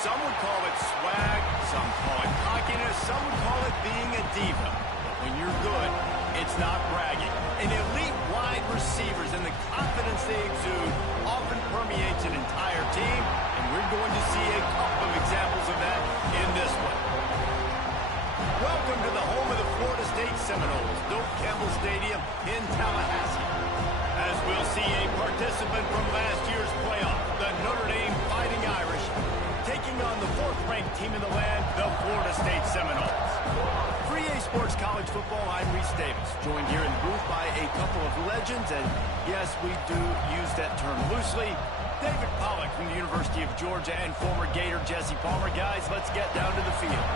Some would call it swag, some call it cockiness, some would call it being a diva. But when you're good, it's not bragging. And elite wide receivers and the confidence they exude often permeates an entire team, and we're going to see a couple of examples of that in this one. Welcome to the home of the Florida State Seminoles, Doak Campbell Stadium in Tallahassee. As we'll see a participant from last year's playoff, the Notre Dame Fighting Irish, taking on the fourth-ranked team in the land, the Florida State Seminoles. For EA Sports College Football, I'm Reese Davis, joined here in the booth by a couple of legends, and yes, we do use that term loosely. David Pollack from the University of Georgia and former Gator Jesse Palmer. Guys, let's get down to the field.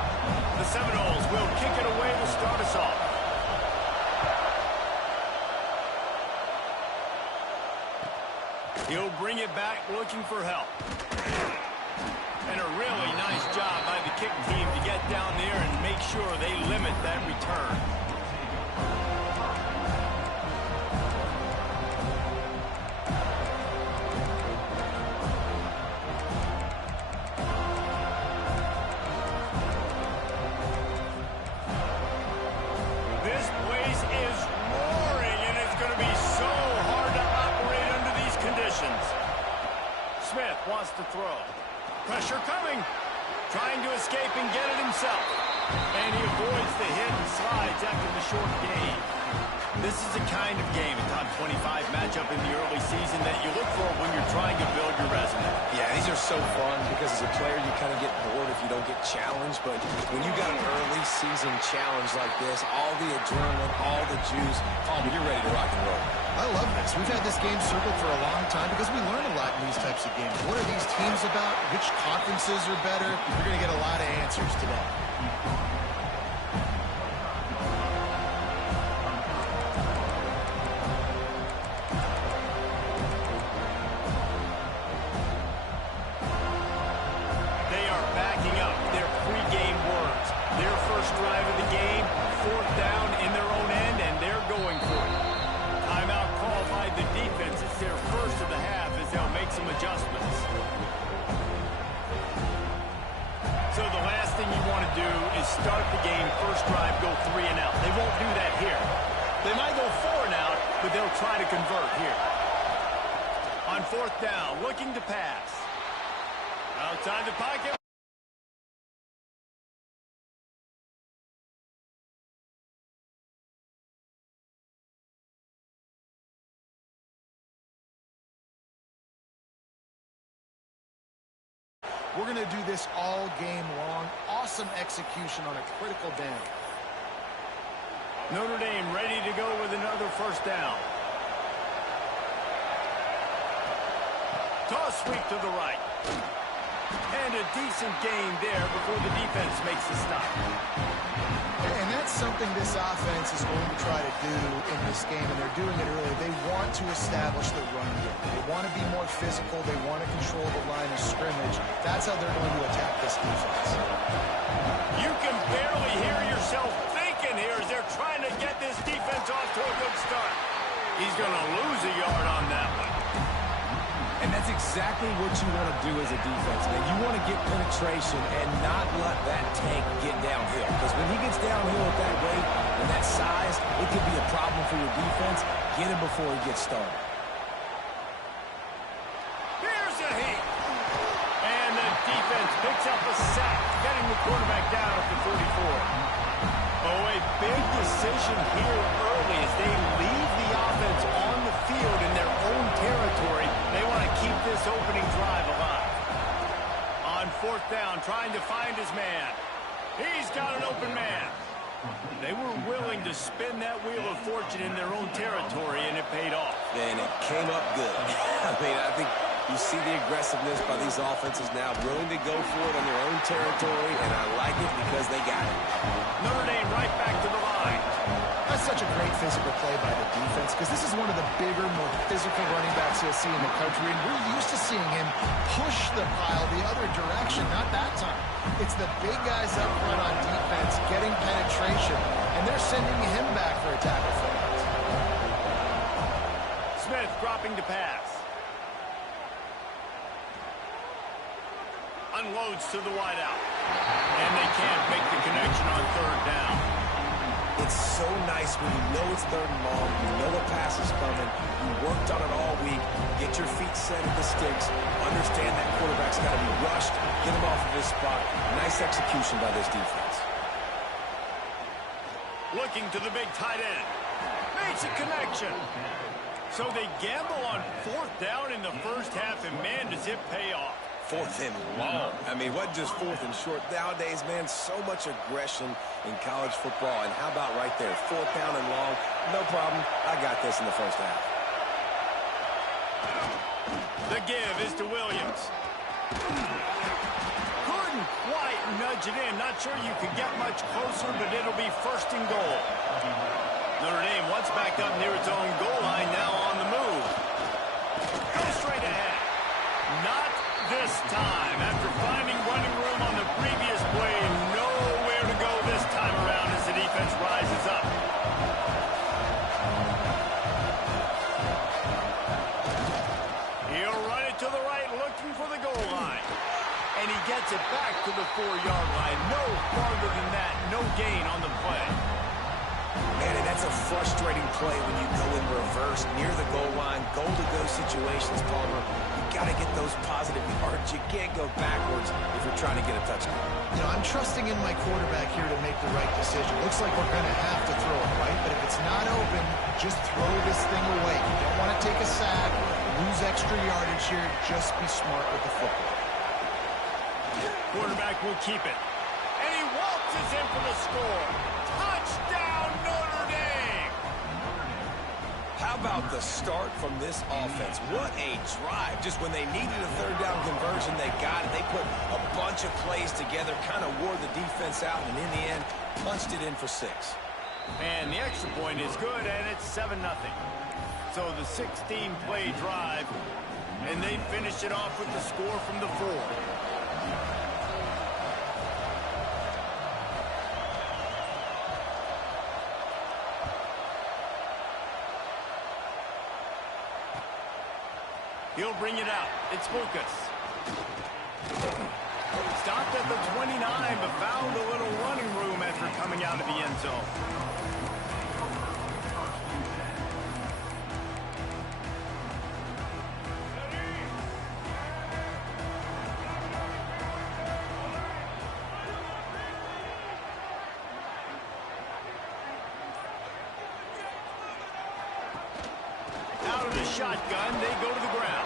The Seminoles will kick it away to start us off. He'll bring it back looking for help. And a really nice job by the kick team to get down there and make sure they limit that return. This place is roaring, and it's going to be so hard to operate under these conditions. Smith wants to throw. Pressure coming. Trying to escape and get it himself. And he avoids the hit and slides after the short gain. This is the kind of game, a top 25 matchup in the early season, that you look for when you're trying to build your resume. Yeah, these are so fun because as a player you kind of get bored if you don't get challenged. But when you got an early season challenge like this, all the adrenaline, all the juice, you're ready to rock and roll. I love this. We've had this game circled for a long time because we learn a lot in these types of games. What are these teams about? Which conferences are better? You're going to get a lot of answers today. They are backing up their pregame words. Their first drive of the game, fourth down in their own end, and they're going for it. Timeout called by the defense. It's their first of the half as they'll make some adjustments. So the last thing you want to do is start the game, first drive, go 3 and out. They won't do that here. They might go 4 and out, but they'll try to convert here. On fourth down, looking to pass. Outside the pocket. We're going to do this all game long. Awesome execution on a critical down. Notre Dame ready to go with another first down. Toss sweep to the right. And a decent gain there before the defense makes the stop. And that's something this offense is going to try to do in this game, and they're doing it early. They want to establish the run game. They want to be more physical. They want to control the line of scrimmage. That's how they're going to attack this defense. You can barely hear yourself thinking here as they're trying to get this defense off to a good start. He's going to lose a yard on that one. And that's exactly what you want to do as a defense, man. You want to get penetration and not let that tank get downhill. Because when he gets downhill at that weight and that size, it could be a problem for your defense. Get him before he gets started. Here's a hit. And the defense picks up a sack, getting the quarterback down at the 44. Oh, a big decision here early as they leave the offense on the field in their own territory. They want to keep this opening drive alive. On fourth down, trying to find his man. He's got an open man. They were willing to spin that wheel of fortune in their own territory, and it paid off. And it came up good. I mean, I think you see the aggressiveness by these offenses now, willing to go for it on their own territory, and I like it because they got it. Notre Dame right back to the line. That's such a great physical play by the defense because this is one of the bigger, more physical running backs you'll see in the country, and we're used to seeing him push the pile the other direction. Not that time. It's the big guys up front on defense getting penetration, and they're sending him back for a tackle for it. Smith dropping to pass. On unloads to the wideout. And they can't make the connection on third down. It's so nice when you know it's third and long, you know a pass is coming, you worked on it all week, get your feet set at the sticks, understand that quarterback's got to be rushed, get him off of his spot. Nice execution by this defense. Looking to the big tight end. Makes a connection. So they gamble on fourth down in the first half, and man, does it pay off. Fourth and long. I mean, what just fourth and short? Nowadays, man, so much aggression in college football. And how about right there? Fourth down and long. No problem. I got this in the first half. The give is to Williams. Couldn't quite nudge it in. Not sure you could get much closer, but it'll be first and goal. Notre Dame once back up near its own goal line, now on the move. Go straight ahead. Not this time. After finding running room on the previous play, nowhere to go this time around as the defense rises up. He'll run it to the right, looking for the goal line. And he gets it back to the 4-yard line. No farther than that. No gain on the play. Man, and that's a frustrating play when you go in reverse near the goal line, goal-to-go situations, Palmer. You got to get those positive yards. You can't go backwards if you're trying to get a touchdown. You know, I'm trusting in my quarterback here to make the right decision. Looks like we're going to have to throw it, right? But if it's not open, just throw this thing away. You don't want to take a sack, lose extra yardage here. Just be smart with the football. Quarterback will keep it. And he waltzes in for the score. Touchdown, Notre Dame! How about the start from this offense? What a drive. Just when they needed a third down conversion, they got it. They put a bunch of plays together, kind of wore the defense out, and in the end, punched it in for 6. And the extra point is good, and it's 7-0. So the 16-play drive, and they finish it off with the score from the 4. He'll bring it out. It's Lucas. Stopped at the 29, but found a little running room after coming out of the end zone. Out of the shotgun, they go to the ground.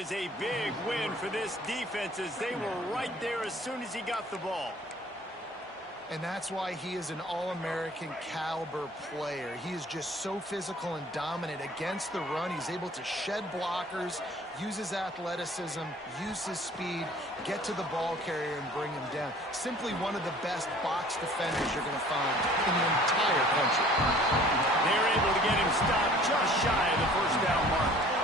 Is a big win for this defense as they were right there as soon as he got the ball. And that's why he is an All-American caliber player. He is just so physical and dominant against the run. He's able to shed blockers, use his athleticism, use his speed, get to the ball carrier and bring him down. Simply one of the best box defenders you're going to find in the entire country. They're able to get him stopped just shy of the first down mark.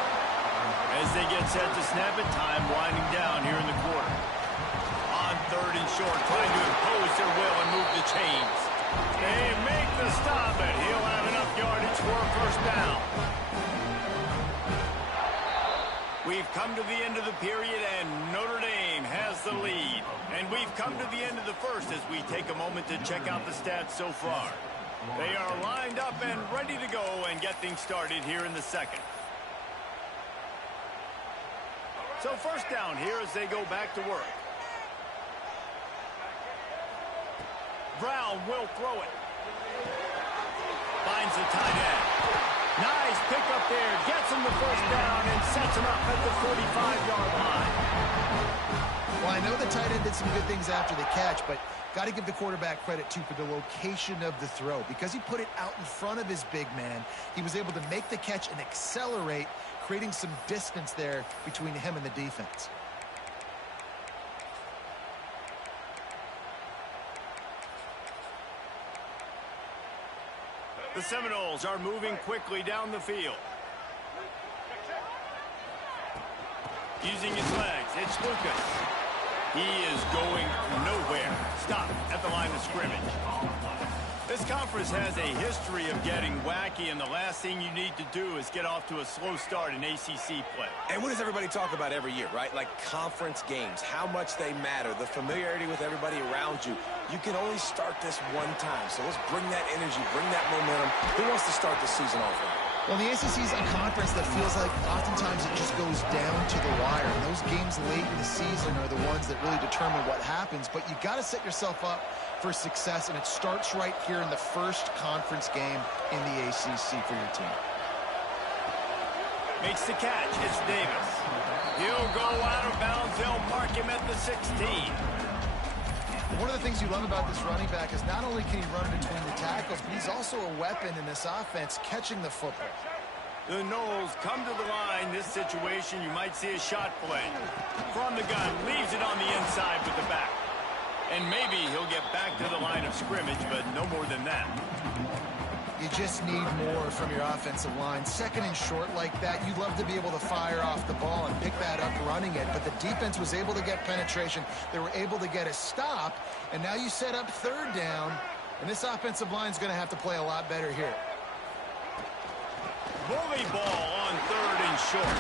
As they get set to snap it, time winding down here in the quarter. On third and short, trying to impose their will and move the chains. They make the stop, and he'll have enough yardage for a first down. We've come to the end of the period, and Notre Dame has the lead. And we've come to the end of the first as we take a moment to check out the stats so far. They are lined up and ready to go and get things started here in the second. So first down here as they go back to work. Brown will throw it. Finds the tight end. Nice pick up there. Gets him the first down and sets him up at the 45-yard line. Well, I know the tight end did some good things after the catch, but got to give the quarterback credit, too, for the location of the throw. Because he put it out in front of his big man, he was able to make the catch and accelerate, creating some distance there between him and the defense. The Seminoles are moving quickly down the field. Using his legs, it's Lucas. He is going nowhere. Stop at the line of scrimmage. This conference has a history of getting wacky, and the last thing you need to do is get off to a slow start in ACC play. And what does everybody talk about every year, right? Like conference games, how much they matter, the familiarity with everybody around you. You can only start this one time, so let's bring that energy, bring that momentum. Who wants to start the season off right? Well, the ACC is a conference that feels like oftentimes it just goes down to the wire. And those games late in the season are the ones that really determine what happens. But you got to set yourself up for success, and it starts right here in the first conference game in the ACC for your team. Makes the catch. It's Davis. He'll go out of bounds. They'll mark him at the 16. One of the things you love about this running back is not only can he run between the tackles, but he's also a weapon in this offense catching the football. The Noles come to the line. This situation, you might see a shot play. From the gun, leaves it on the inside with the back. And maybe he'll get back to the line of scrimmage, but no more than that. You just need more from your offensive line. Second and short like that, you'd love to be able to fire off the ball and pick that up running it, but the defense was able to get penetration. They were able to get a stop, and now you set up third down, and this offensive line is going to have to play a lot better here. Bully ball on third and short.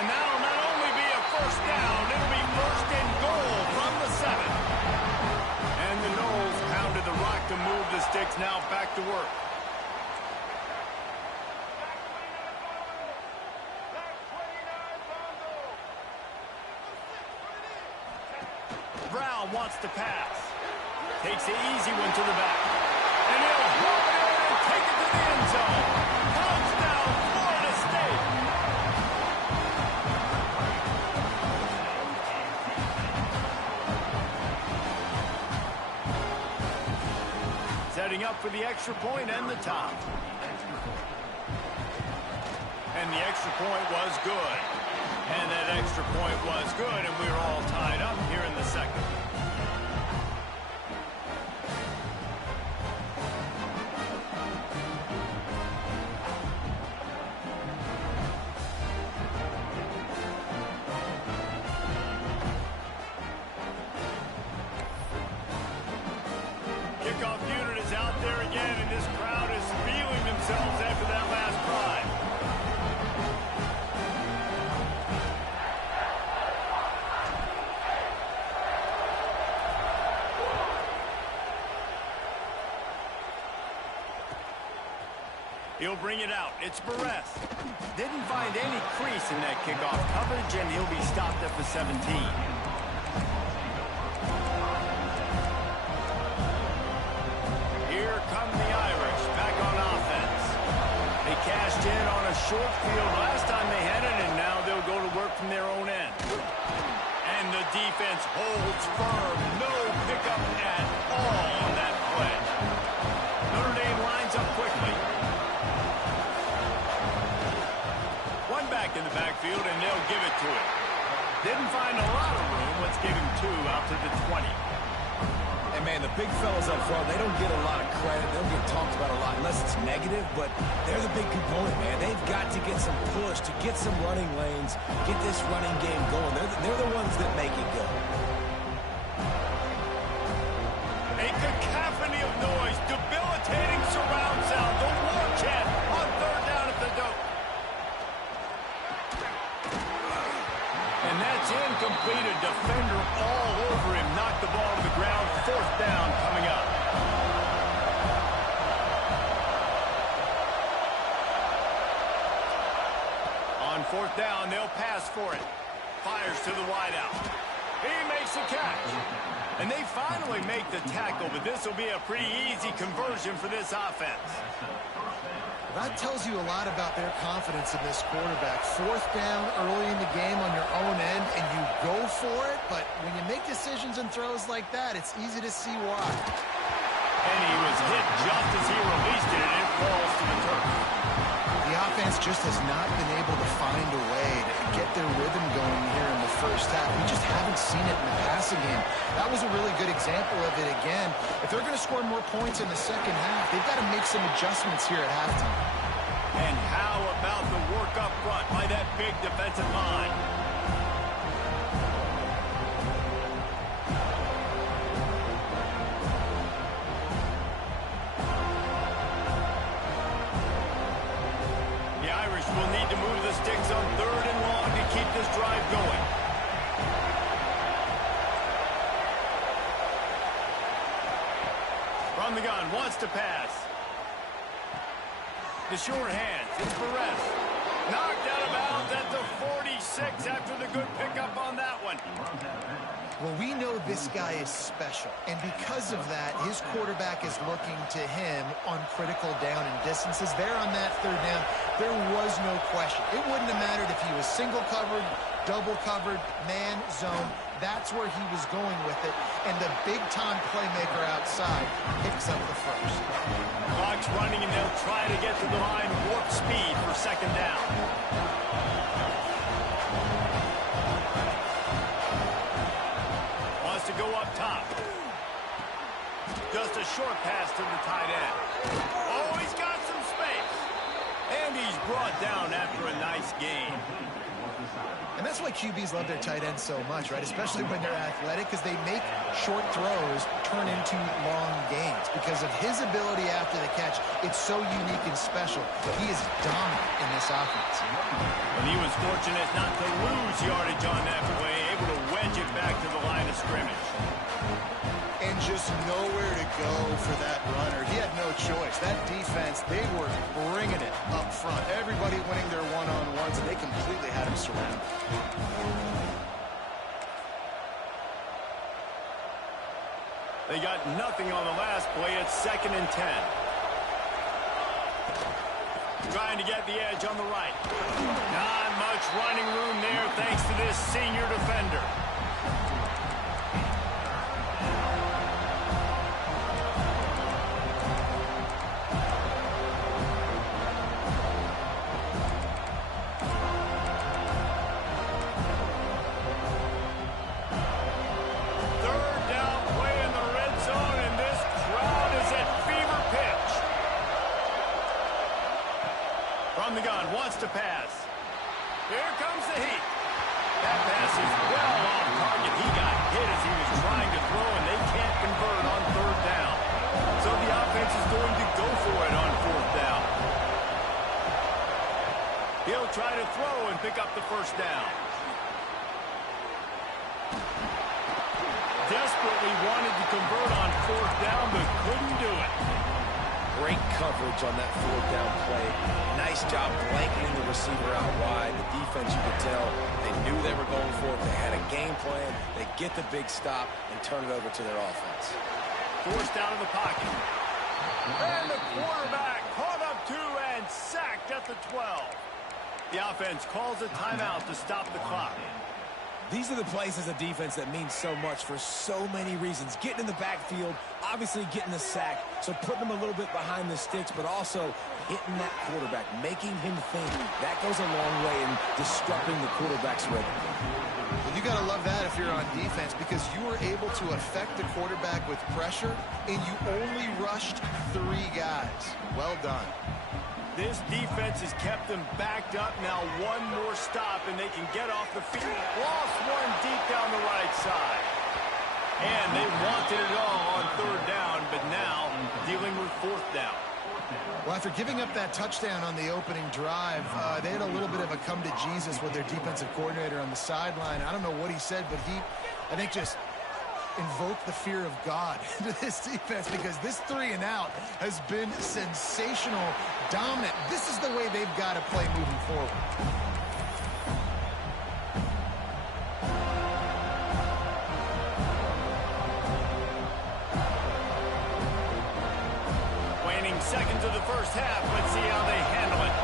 And that'll not only be a first down, it'll be first and goal from the 7. And the Noles pounded the rock to move the sticks, now back to work. Brown wants to pass. Takes the easy one to the back. And he'll drop it in and take it to the end zone. Touchdown, Florida State. Setting up for the extra point and the top. And the extra point was good. And that extra point was good, and we're all tied up here in the second. Kickoff unit is out there again, and this crowd is feeling themselves after that last drive. He'll bring it out. It's Barres. Didn't find any crease in that kickoff coverage, and he'll be stopped at the 17. Here come the Irish back on offense. They cashed in on a short field last time they had it, and now they'll go to work from their own end. And the defense holds firm. No pickup at all on that play. Notre Dame lines up quickly. One back in the backfield, and they'll give it to him. Didn't find a lot of room. Let's give him 2 out to the 20. And, man, the big fellas up front, they don't get a lot of credit. They don't get talked about a lot unless it's negative, but they're the big component, man. They've got to get some push, to get some running lanes, get this running game going. They're the ones that make it go. A cacophony of noise, debilitating surround sound. The war chant on third down at the dope. And that's incomplete. A defender all over him. Knocked the ball to the ground. Fourth down coming up. On fourth down, they'll pass for it. Fires to the wideout. He makes the catch. And they finally make the tackle, but this will be a pretty easy conversion for this offense. That tells you a lot about their confidence in this quarterback. Fourth down early in the game on your own end, and you go for it. But when you make decisions and throws like that, it's easy to see why. And he was hit just as he released it, and it falls to the turf. The offense just has not been able to find a way to get their rhythm going here in the first half. We just haven't seen it in the passing game. That was a really good example of it again. If they're going to score more points in the second half, they've got to make some adjustments here at halftime. And how about the work up front by that big defensive line? Will need to move the sticks on 3rd and long to keep this drive going. From the gun, wants to pass. The short hands, it's Perez. Knocked out of bounds at the 46 after the good pickup on that one. Well, we know this guy is special, and because of that, his quarterback is looking to him on critical down and distances. There on that 3rd down, there was no question. It wouldn't have mattered if he was single covered, double covered, man, zone. That's where he was going with it, and the big-time playmaker outside picks up the first. Clock's running, and they'll try to get to the line warp speed for 2nd down. To go up top. Just a short pass to the tight end. Oh, he's got some space. And he's brought down after a nice gain. And that's why QBs love their tight ends so much, right? Especially when they're athletic, because they make short throws turn into long gains. Because of his ability after the catch, it's so unique and special. He is dominant in this offense. And he was fortunate not to lose yardage on that play, able to wedge it back to the line of scrimmage. And just nowhere to go for that runner. He had no choice. That defense, they were bringing it up front. Everybody winning their one-on-ones, and they completely had him surrounded. They got nothing on the last play. It's 2nd and 10. Trying to get the edge on the right. Not much running room there thanks to this senior defender. From the gun, wants to pass. Here comes the heat. That pass is well off target. He got hit as he was trying to throw, and they can't convert on 3rd down. So the offense is going to go for it on 4th down. He'll try to throw and pick up the 1st down. Desperately wanted to convert on 4th down, but couldn't do it. Great coverage on that 4th down play. Nice job blanketing the receiver out wide. The defense, you could tell, they knew they were going for it. They had a game plan. They get the big stop and turn it over to their offense. Forced out of the pocket. And the quarterback caught up to and sacked at the 12. The offense calls a timeout to stop the clock. These are the plays as a defense that mean so much for so many reasons. Getting in the backfield, obviously getting the sack, so putting them a little bit behind the sticks, but also hitting that quarterback, making him think. That goes a long way in disrupting the quarterback's rhythm. Well, you got to love that if you're on defense, because you were able to affect the quarterback with pressure, and you only rushed 3 guys. Well done. This defense has kept them backed up. Now one more stop, and they can get off the field. Lost one deep down the right side. And they wanted it all on 3rd down, but now dealing with 4th down. Well, after giving up that touchdown on the opening drive, they had a little bit of a come to Jesus with their defensive coordinator on the sideline. I don't know what he said, but he, I think, just invoke the fear of God into this defense, because this 3 and out has been sensational, dominant. This is the way they've got to play moving forward. Waning seconds of the first half. Let's see how they handle it.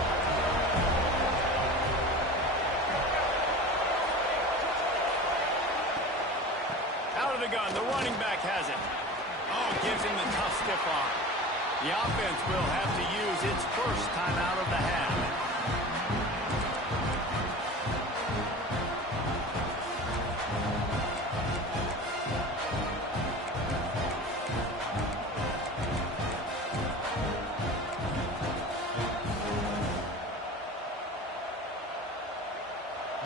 Out of the gun, the running back has it. Oh, gives him the tough stiff arm. The offense will have to use its first timeout of the half.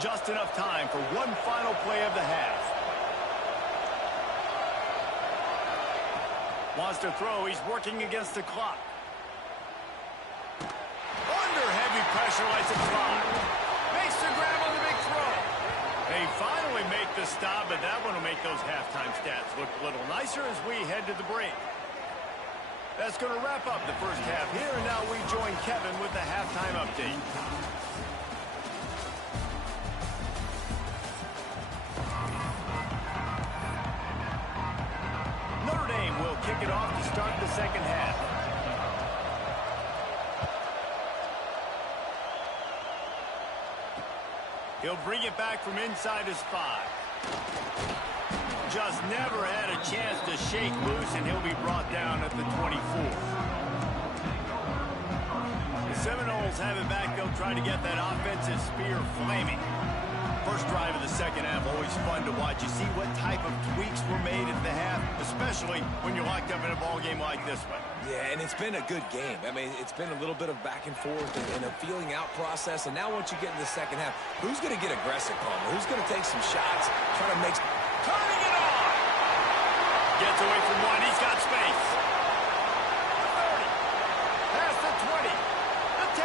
Just enough time for one final play of the half. Wants to throw. He's working against the clock. Under heavy pressure, lets it fly. Makes the grab on the big throw. They finally make the stop, but that one will make those halftime stats look a little nicer as we head to the break. That's going to wrap up the first half here, and now we join Kevin with the halftime update. Kick it off to start the second half. He'll bring it back from inside his 5. Just never had a chance to shake loose, and he'll be brought down at the 24. The Seminoles have it back. They'll try to get that offensive spear flaming. First drive of the second half, always fun to watch. You see what type of tweaks were made at the half, especially when you're locked up in a ball game like this one. Yeah, and it's been a good game. I mean, it's been a little bit of back and forth and a feeling out process. And now once you get in the second half, who's going to get aggressive, Palmer? Who's going to take some shots, try to make... Turning it on! Gets away from one. He's got space. The 30. Past the 20. The 10.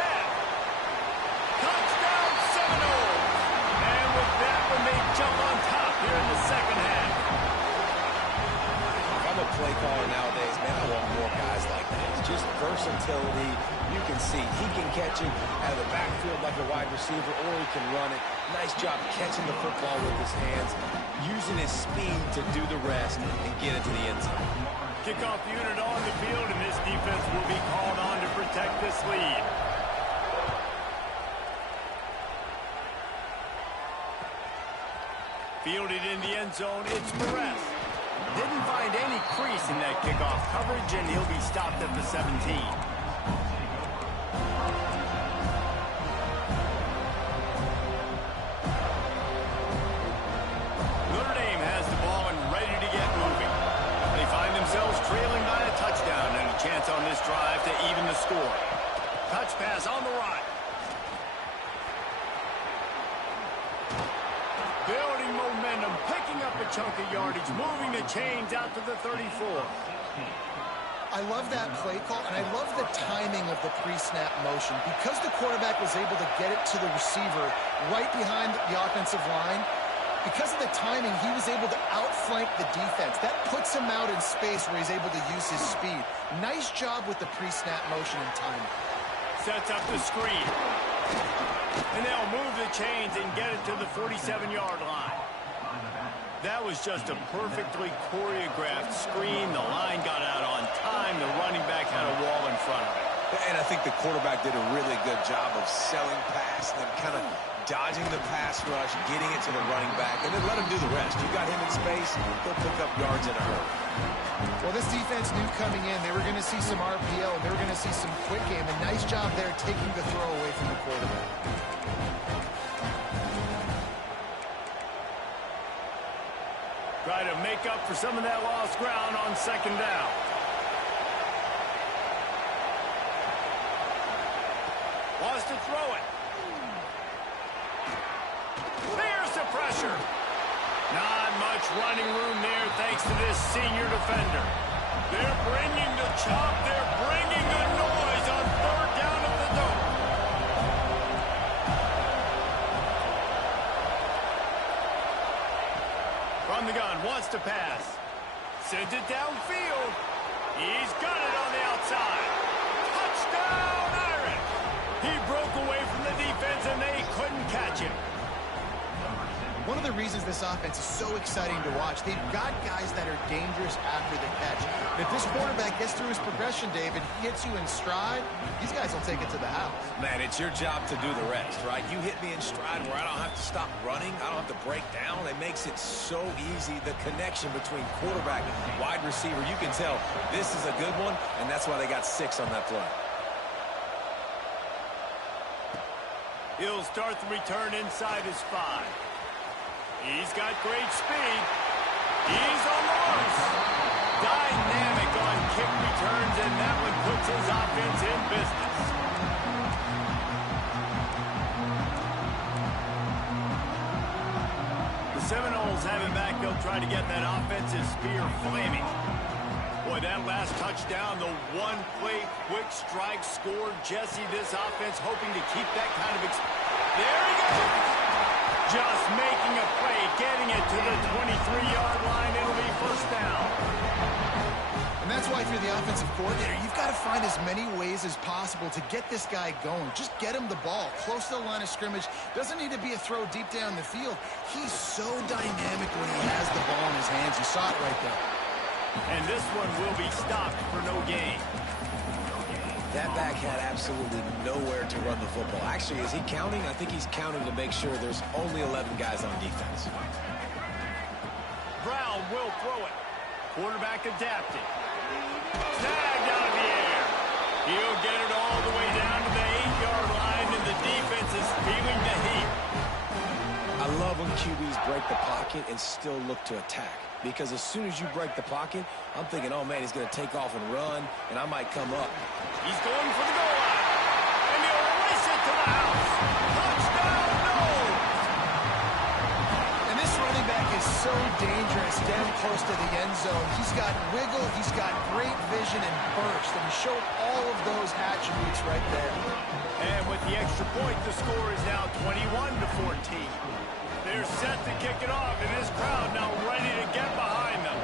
Touchdown, Seminoles! And with that one, they jump on top here in the second half. I'm a play caller nowadays, man. I want more guys like that. It's just versatility. You can see he can catch it out of the backfield like a wide receiver, or he can run it. Nice job catching the football with his hands, using his speed to do the rest and get into the end zone. Kickoff unit on the field, and this defense will be called on to protect this lead. Fielded in the end zone, it's Perez. Didn't find any crease in that kickoff coverage, and he'll be stopped at the 17. Notre Dame has the ball and ready to get moving. They find themselves trailing by a touchdown and a chance on this drive to even the score. Touch pass on the right. Building momentum, picking up a chunk of yardage, moving the chains out to the 34. I love that play call, and I love the timing of the pre-snap motion. Because the quarterback was able to get it to the receiver right behind the offensive line, because of the timing, he was able to outflank the defense. That puts him out in space where he's able to use his speed. Nice job with the pre-snap motion and timing. Sets up the screen. And they'll move the chains and get it to the 47-yard line. That was just a perfectly choreographed screen. The line got out on time. The running back had a wall in front of it. And I think the quarterback did a really good job of selling past and kind of dodging the pass rush, getting it to the running back, and then let him do the rest. You got him in space, he'll pick up yards in a hurry. Well, this defense knew coming in they were going to see some RPO, and they were going to see some quick game. A nice job there taking the throw away from the quarterback. Try to make up for some of that lost ground on second down. Wants to throw it. There's the pressure. Not much running room there thanks to this senior defender. They're bringing the chop. They're bringing the noise on third down at the dome. From the gun, wants to pass. Sends it downfield. He's got it on the outside. Touchdown, Irish! He broke away from the defense, and they couldn't catch him. One of the reasons this offense is so exciting to watch, they've got guys that are dangerous after the catch. If this quarterback gets through his progression, David, he hits you in stride, these guys will take it to the house. Man, it's your job to do the rest, right? You hit me in stride where I don't have to stop running. I don't have to break down. It makes it so easy. The connection between quarterback and wide receiver, you can tell this is a good one, and that's why they got 6 on that play. He'll start the return inside his 5. He's got great speed. He's on the loose. Dynamic on kick returns, and that one puts his offense in business. The Seminoles have it back. They'll try to get that offensive spear flaming. Boy, that last touchdown, the one-play quick strike scored Jesse. This offense hoping to keep that kind of there he goes! Just making a play, getting it to the 23-yard line. It'll be first down. And that's why if you're the offensive coordinator, you've got to find as many ways as possible to get this guy going. Just get him the ball close to the line of scrimmage. Doesn't need to be a throw deep down the field. He's so dynamic when he has the ball in his hands. You saw it right there. And this one will be stopped for no gain. That back had absolutely nowhere to run the football. Actually, is he counting? I think he's counting to make sure there's only 11 guys on defense. Brown will throw it. Quarterback adapted. Snagged out of the air. He'll get it all the way down to the 8-yard line, and the defense is feeling the heat. I love when QBs break the pocket and still look to attack. Because as soon as you break the pocket, I'm thinking, oh, man, he's going to take off and run, and I might come up. He's going for the goal line. And he'll race it to the house. Touchdown, no! And this running back is so dangerous down close to the end zone. He's got wiggle, he's got great vision and burst, and he showed all of those attributes right there. And with the extra point, the score is now 21-14. They're set to kick it off, and this crowd now ready to get behind them.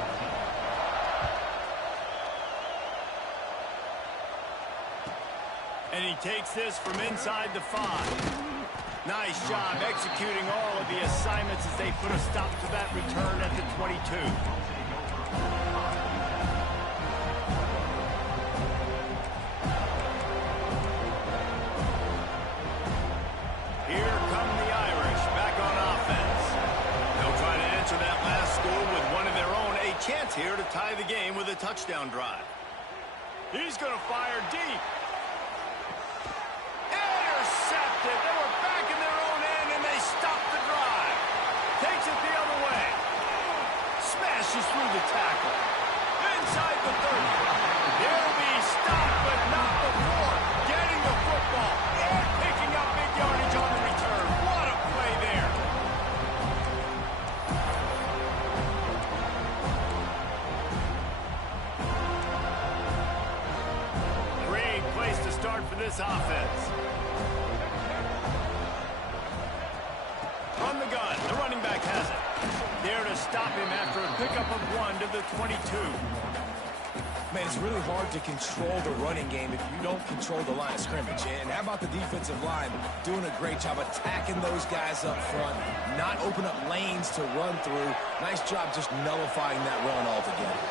And he takes this from inside the 5. Nice job executing all of the assignments as they put a stop to that return at the 22. Here come the Irish back on offense. They'll try to answer that last score with one of their own. A chance here to tie the game with a touchdown drive. He's going to fire deep. Intercepted. They were back in their own end, and they stopped the drive. Takes it the other way. Smashes through the tackle. Inside the 30. He'll be stopped, but not before getting the football and picking up big yardage on the return. What a play there. Great place to start for this offense. From the gun, the running back has it. There to stop him after a pickup of 1 to the 22. Man, it's really hard to control the running game if you don't control the line of scrimmage. And how about the defensive line doing a great job attacking those guys up front, not open up lanes to run through. Nice job just nullifying that run altogether.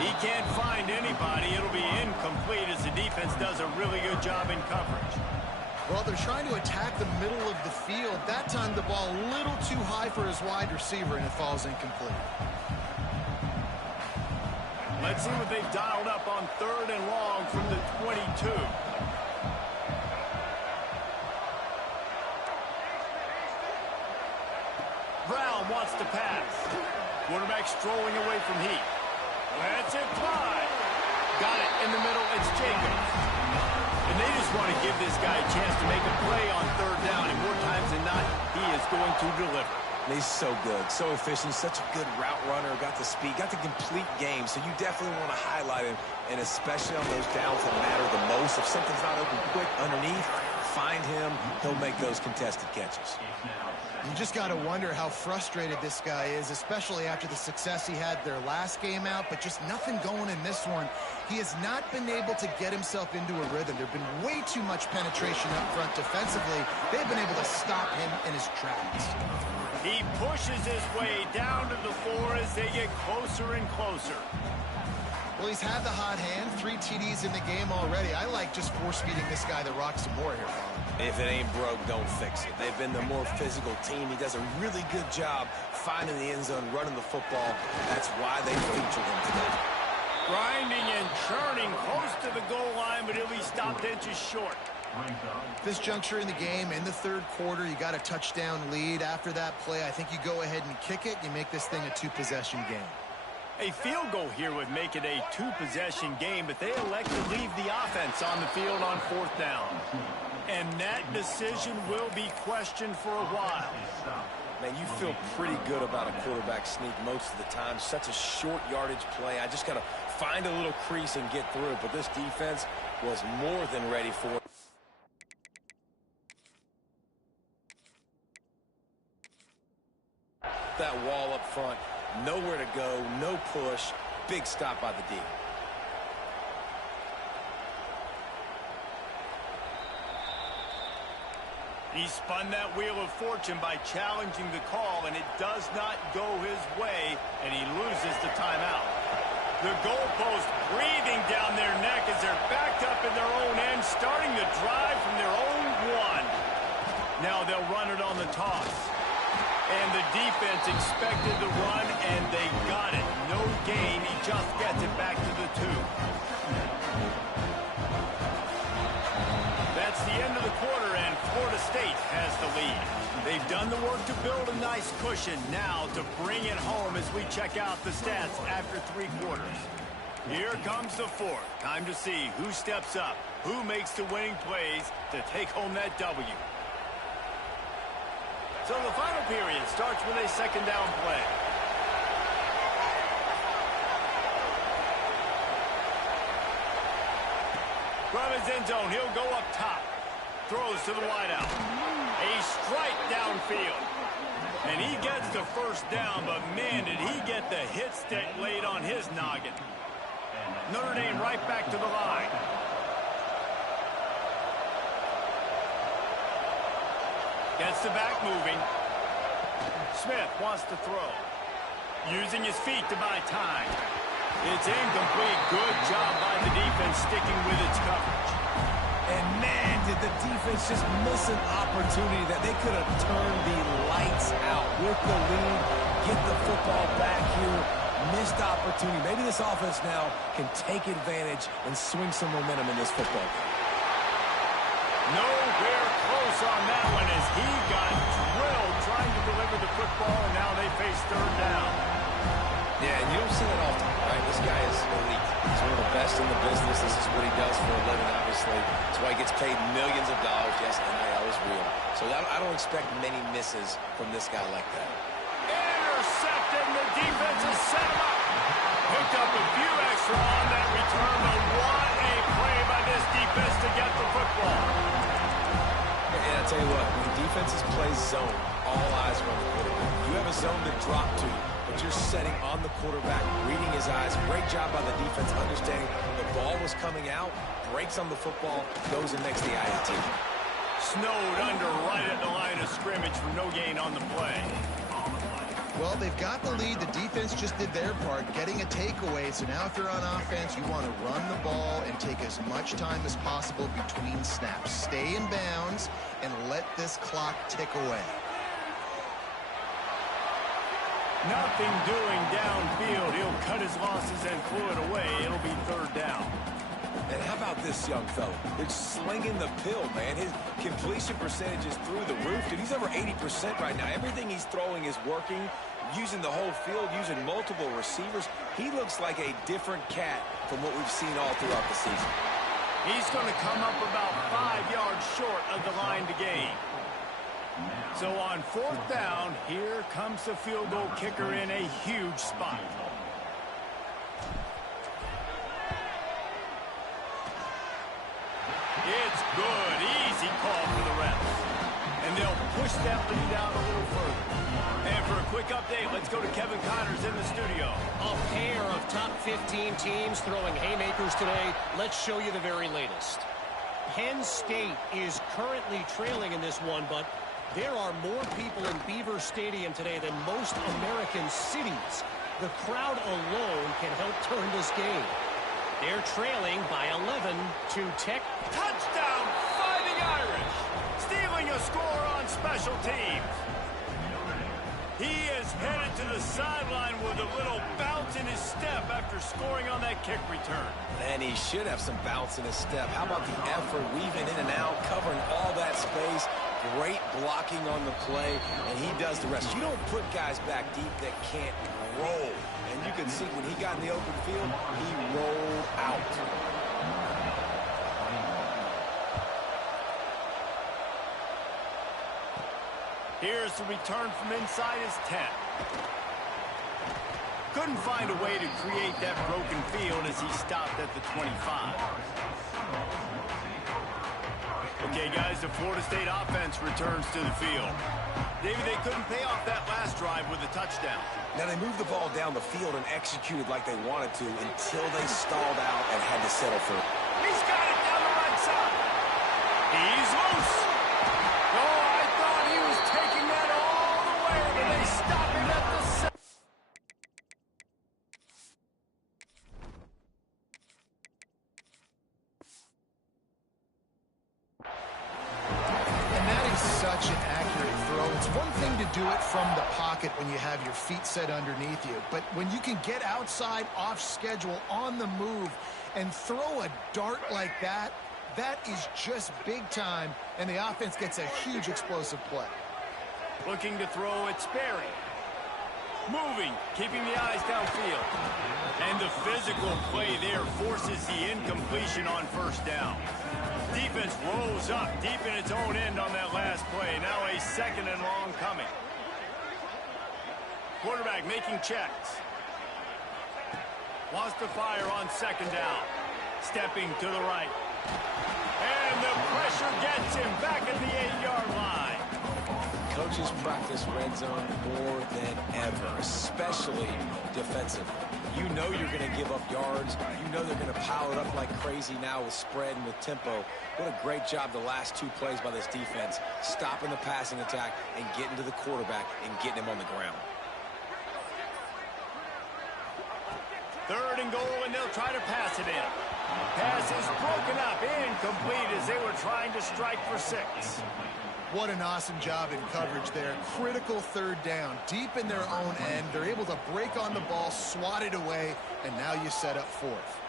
He can't find anybody. It'll be incomplete as the defense does a really good job in coverage. Well, they're trying to attack the middle of the field. That time the ball a little too high for his wide receiver, and it falls incomplete. Let's see what they've dialed up on 3rd and long from the 22. Brown wants to pass. Quarterback strolling away from heat. Lets it fly. Got it in the middle. It's Jacobs. And they just want to give this guy a chance to make a play on 3rd down, and more times than not, he is going to deliver. He's so good, so efficient, such a good route runner, got the speed, got the complete game, so you definitely want to highlight him, and especially on those downs that matter the most. If something's not open quick underneath, find him, he'll make those contested catches. You just got to wonder how frustrated this guy is, especially after the success he had their last game out, but just nothing going in this one. He has not been able to get himself into a rhythm. There's been way too much penetration up front defensively. They've been able to stop him in his tracks. He pushes his way down to the floor as they get closer and closer. Well, he's had the hot hand, 3 TDs in the game already. I like just force-feeding this guy the rock some more here, Father. If it ain't broke, don't fix it. They've been the more physical team. He does a really good job finding the end zone, running the football. That's why they featured him today. Grinding and churning close to the goal line, but he'll be stopped inches short. This juncture in the game, in the third quarter, you got a touchdown lead. After that play, I think you go ahead and kick it. You make this thing a 2-possession game. A field goal here would make it a 2-possession game, but they elect to leave the offense on the field on 4th down. And that decision will be questioned for a while. Man, you feel pretty good about a quarterback sneak most of the time. Such a short yardage play. I just got to find a little crease and get through it. But this defense was more than ready for it. That wall up front, nowhere to go, no push, big stop by the D. He spun that wheel of fortune by challenging the call, and it does not go his way, and he loses the timeout. The goalpost breathing down their neck as they're backed up in their own end, starting the drive from their own 1. Now they'll run it on the toss. And the defense expected the run, and they got it. No gain. He just gets it back to the 2. That's the end of the quarter, and Florida State has the lead. They've done the work to build a nice cushion. Now to bring it home as we check out the stats after 3 quarters. Here comes the 4th. Time to see who steps up, who makes the winning plays to take home that W. So the final period starts with a 2nd down play. From his end zone, he'll go up top. Throws to the wideout. A strike downfield. And he gets the 1st down, but man, did he get the hit stick laid on his noggin. Notre Dame right back to the line. Gets the back moving. Smith wants to throw. Using his feet to buy time. It's incomplete. Good job by the defense sticking with its coverage. And man, did the defense just miss an opportunity that they could have turned the lights out with the lead, get the football back here. Missed opportunity. Maybe this offense now can take advantage and swing some momentum in this football game. Nowhere close on that one as he got drilled trying to deliver the football, and now they face 3rd down. Yeah, and you don't see that often, right? This guy is elite. He's one of the best in the business. This is what he does for a living, obviously. That's why he gets paid millions of dollars. Yes, NIL is real. So I don't expect many misses from this guy like that. Intercepted, and the defense has set him up. Picked up a few extra on that return, but what a play by this defense to get the football. And I'll tell you what, when defenses play zone, all eyes are on the quarterback. You have a zone to drop to, but you're setting on the quarterback, reading his eyes. Great job by the defense, understanding the ball was coming out, breaks on the football, goes and makes the INT. Snowed under right at the line of scrimmage for no gain on the play. Well, they've got the lead. The defense just did their part, getting a takeaway. So now if you're on offense, you want to run the ball and take as much time as possible between snaps. Stay in bounds and let this clock tick away. Nothing doing downfield. He'll cut his losses and clue it away. It'll be 3rd down. And how about this young fella? They're slinging the pill, man. His completion percentage is through the roof. Dude, he's over 80% right now. Everything he's throwing is working, using the whole field, using multiple receivers. He looks like a different cat from what we've seen all throughout the season. He's going to come up about 5 yards short of the line to gain. So on 4th down, here comes the field goal kicker in a huge spot. It's good. Easy call for the refs. And they'll push that lead out a little further. And for a quick update, let's go to Kevin Connors in the studio. A pair of top 15 teams throwing haymakers today. Let's show you the very latest. Penn State is currently trailing in this one, but There are more people in Beaver Stadium today than most American cities. The crowd alone can help turn this game. They're trailing by 11 to Tech. Touchdown, Fighting Irish! Stealing a score on special teams. He is headed to the sideline with a little bounce in his step after scoring on that kick return. And he should have some bounce in his step. How about the effort, weaving in and out, covering all that space. Great blocking on the play, and he does the rest. You don't put guys back deep that can't roll. And you can see when he got in the open field, he rolled out. Here's the return from inside his 10. Couldn't find a way to create that broken field as he stopped at the 25. Okay, guys, the Florida State offense returns to the field. David, they couldn't pay off that last drive with a touchdown. Now, they moved the ball down the field and executed like they wanted to until they stalled out and had to settle for it. He's got it down the right side. He's loose. Oh, I thought he was taking that all the way, but they stop him at the center. Such an accurate throw. It's one thing to do it from the pocket when you have your feet set underneath you, but when you can get outside, off schedule, on the move, and throw a dart like that, that is just big time, and the offense gets a huge explosive play. Looking to throw it, Sperry. Moving, keeping the eyes downfield. And the physical play there forces the incompletion on first down. Defense rolls up deep in its own end on that last play. Now a second and long coming. Quarterback making checks. Wants to fire on second down. Stepping to the right. And the pressure gets him back at the 8-yard line. Coaches practice red zone more than ever, especially defensively. You know you're going to give up yards. You know they're going to pile it up like crazy now with spread and with tempo. What a great job the last two plays by this defense, stopping the passing attack and getting to the quarterback and getting him on the ground. Third and goal, and they'll try to pass it in. Pass is broken up, incomplete as they were trying to strike for 6. What an awesome job in coverage there. Critical third down, deep in their own end. They're able to break on the ball, swat it away, and now you set up fourth.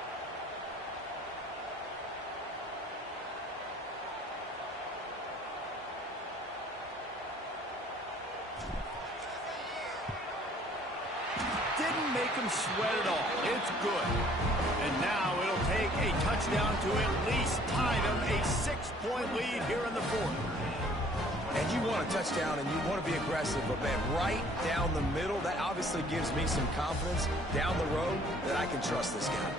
Didn't make him sweat at all. It's good. And now it'll take a touchdown to at least tie them a 6-point lead here in the fourth. And you want a touchdown and you want to be aggressive, but man, right down the middle, that obviously gives me some confidence down the road that I can trust this guy.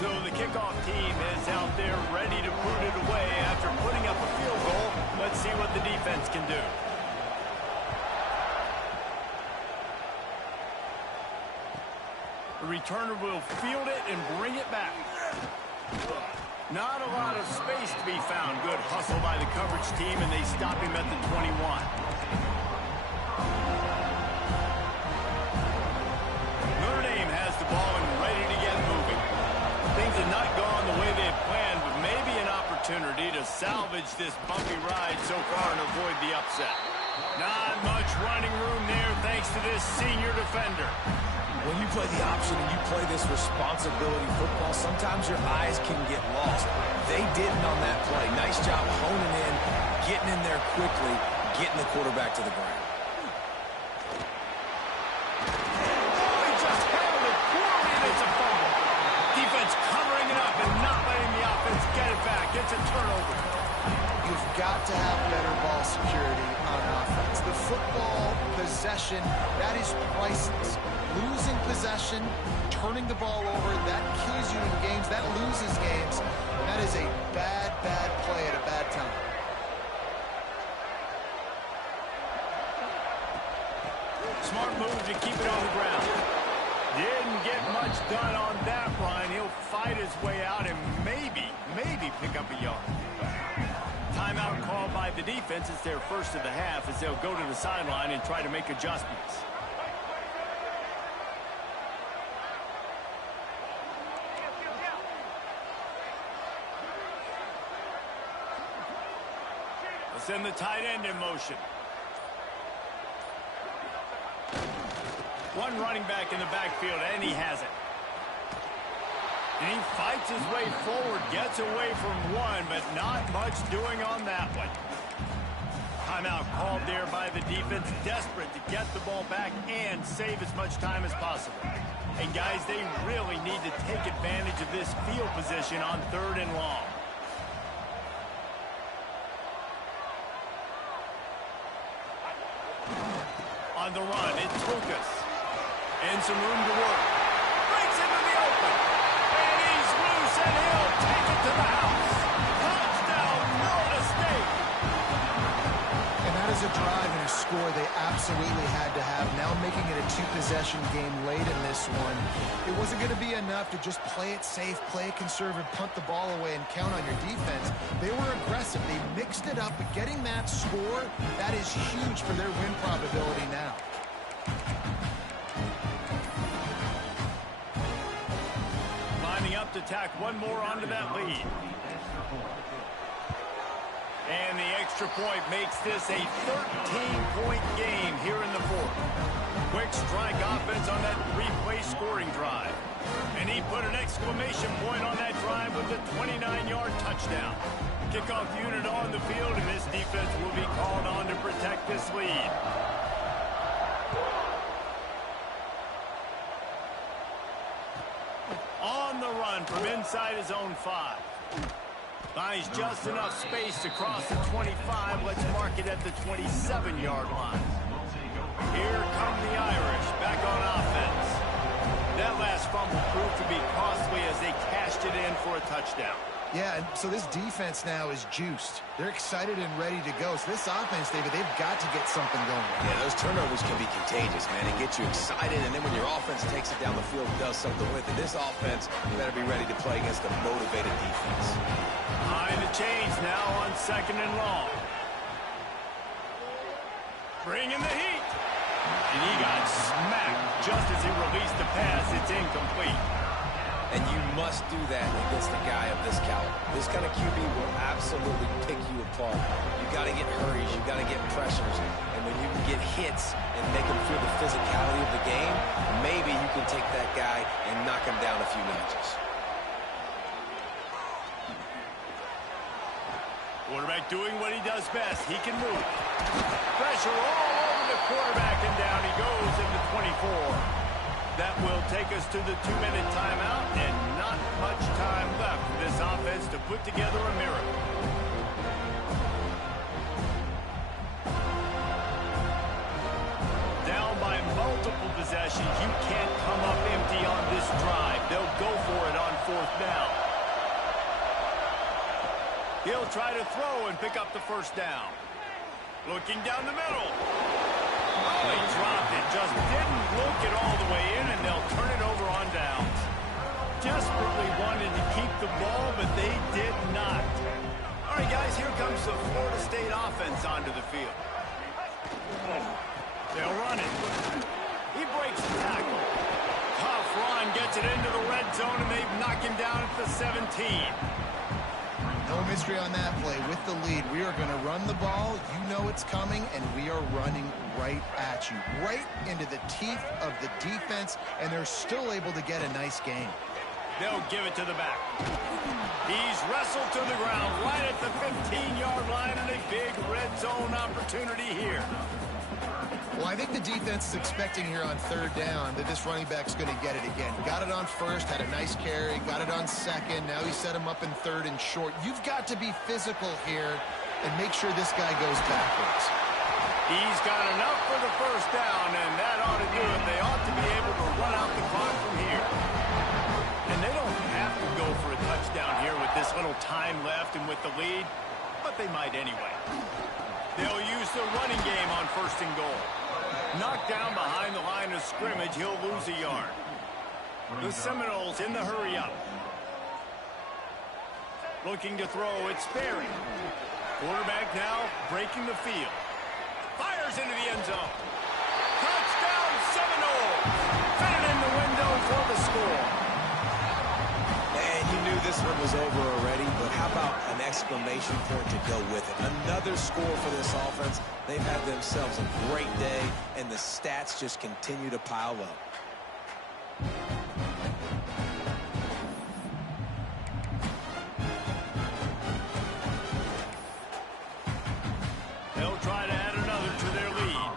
So the kickoff team is out there ready to put it away after putting up a field goal. Let's see what the defense can do. The returner will field it and bring it back. Not a lot of space to be found. Good hustle by the coverage team, and they stop him at the 21. Notre Dame has the ball and ready to get moving. Things have not gone the way they had planned, but maybe an opportunity to salvage this bumpy ride so far and avoid the upset. Not much running room there thanks to this senior defender. When you play the option and you play this responsibility football, sometimes your eyes can get lost. They didn't on that play. Nice job honing in, getting in there quickly, getting the quarterback to the ground. Oh, he just held it poorly, and it's a fumble. Defense covering it up and not letting the offense get it back. It's a turnover. You've got to have better ball security on offense. The football possession, that is priceless. Losing possession, turning the ball over, that kills you in games, that loses games. And that is a bad, bad play at a bad time. Smart move to keep it on the ground. Didn't get much done on that line. He'll fight his way out and maybe maybe pick up a yard. Timeout called by the defense. It's their first of the half as they'll go to the sideline and try to make adjustments. They'll send the tight end in motion. One running back in the backfield, and he has it. And he fights his way forward, gets away from one, but not much doing on that one. Timeout called there by the defense, desperate to get the ball back and save as much time as possible. And guys, they really need to take advantage of this field position on 3rd and long. On the run, it's Lucas. And some room to work. Breaks into the open. And he's loose, and he'll take it to the house. Touchdown, Florida State. And that is a drive and a score they absolutely had to have. Now making it a 2-possession game late in this one. It wasn't going to be enough to just play it safe, play it conservative, punt the ball away, and count on your defense. They were aggressive. They mixed it up, but getting that score, that is huge for their win probability now. Up to tack one more onto that lead. And the extra point makes this a 13-point game here in the 4th. Quick strike offense on that 3-play scoring drive. And he put an exclamation point on that drive with a 29-yard touchdown. Kickoff unit on the field, and this defense will be called on to protect this lead. On the run from inside his own 5. Finds just enough space to cross the 25. Let's mark it at the 27-yard line. Here come the Irish back on offense. That last fumble proved to be costly as they cashed it in for a touchdown. Yeah, and so this defense now is juiced. They're excited and ready to go. So this offense, David, they've got to get something going. Yeah, those turnovers can be contagious, man. It gets you excited, and then when your offense takes it down the field and does something with it, this offense, you better be ready to play against a motivated defense. Behind the chains now on 2nd and long. Bringing the heat. And he got smacked just as he released the pass. It's incomplete. And you must do that against a guy of this caliber. This kind of QB will absolutely pick you apart. You got to get hurries. You got to get pressures. And when you can get hits and make him feel the physicality of the game, maybe you can take that guy and knock him down a few notches. Quarterback doing what he does best. He can move. Pressure all over the quarterback, and down he goes in the 24. That will take us to the 2-minute timeout, and not much time left for this offense to put together a miracle. Down by multiple possessions, you can't come up empty on this drive. They'll go for it on 4th down. He'll try to throw and pick up the 1st down. Looking down the middle. Oh, he dropped it. Just didn't look it all the way in, and they'll turn it over on downs. Desperately wanted to keep the ball, but they did not. All right, guys, here comes the Florida State offense onto the field. They'll run it. He breaks the tackle. Tough run, gets it into the red zone, and they've knocked him down at the 17. No mystery on that play. With the lead, we are going to run the ball. You know it's coming, and we are running right at you, right into the teeth of the defense, and they're still able to get a nice game. They'll give it to the back. He's wrestled to the ground right at the 15-yard line, and a big red zone opportunity here. Well, I think the defense is expecting here on 3rd down that this running back's going to get it again. Got it on 1st, had a nice carry, got it on 2nd. Now he set him up in 3rd and short. You've got to be physical here and make sure this guy goes backwards. He's got enough for the 1st down, and that ought to do it. They ought to be able to run out the clock from here. And they don't have to go for a touchdown here with this little time left and with the lead, but they might anyway. They'll use the running game on 1st and goal. Knocked down behind the line of scrimmage, he'll lose a yard. The Seminoles in the hurry up. Looking to throw, it's sparing. Quarterback now breaking the field. Fires into the end zone. Touchdown Seminoles. Fit it in the window for the score. And you knew this one was over already, but how about an exclamation point to go with it? Another score for this offense. They've had themselves a great day, and the stats just continue to pile up. They'll try to add another to their lead.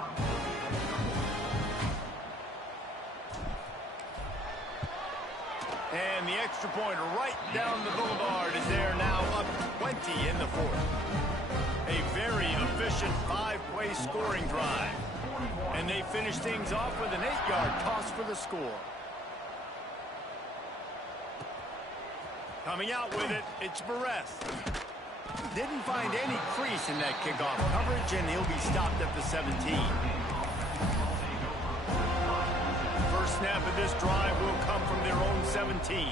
And the extra pointer right down the boulevard is there now, up 20 in the fourth. A very efficient 5-play scoring drive. And they finish things off with an 8-yard toss for the score. Coming out with it, it's Barres. Didn't find any crease in that kickoff coverage, and he'll be stopped at the 17. First snap of this drive will come from their own 17.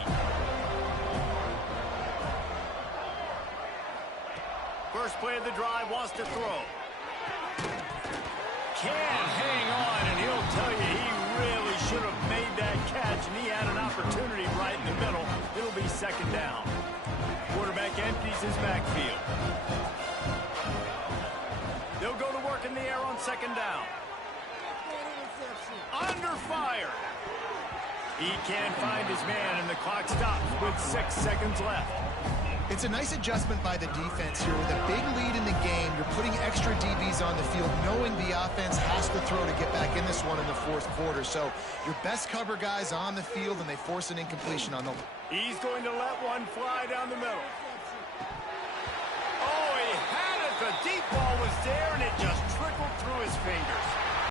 First play of the drive, wants to throw. Can't hang on, and he'll tell you he really should have made that catch, and he had an opportunity right in the middle. It'll be second down. Quarterback empties his backfield. They'll go to work in the air on second down. Under fire. He can't find his man, and the clock stops with 6 seconds left. It's a nice adjustment by the defense here. With a big lead in the game, you're putting extra DBs on the field, knowing the offense has to throw to get back in this one in the fourth quarter. So your best cover guys on the field, and they force an incompletion on them. He's going to let one fly down the middle. Oh, he had it. The deep ball was there, and it just trickled through his fingers.